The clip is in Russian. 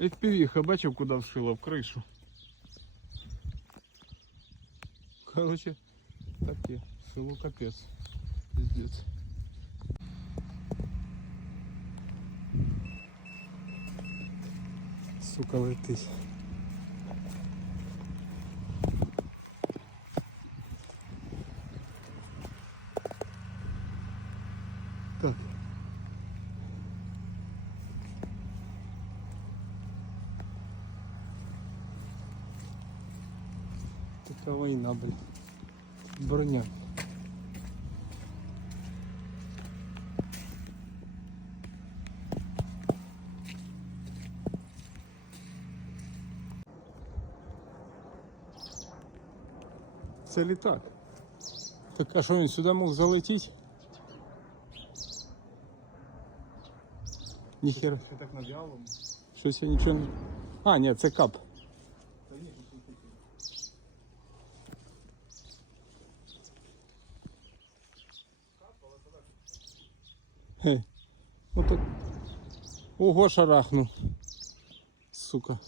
FPV бачив, куди вшила в кришу. Короче, таке, село капець. Пиздец. Сука, летить. Так. Така війна, блін. Броня. Це літак. Так а що він сюди мог залетіти? Ніхера. Ще так нав'яло. Щось я нічого не. А, ні, це кап. Та ні, Хе. Отак. Ого, шарахнув. Сука.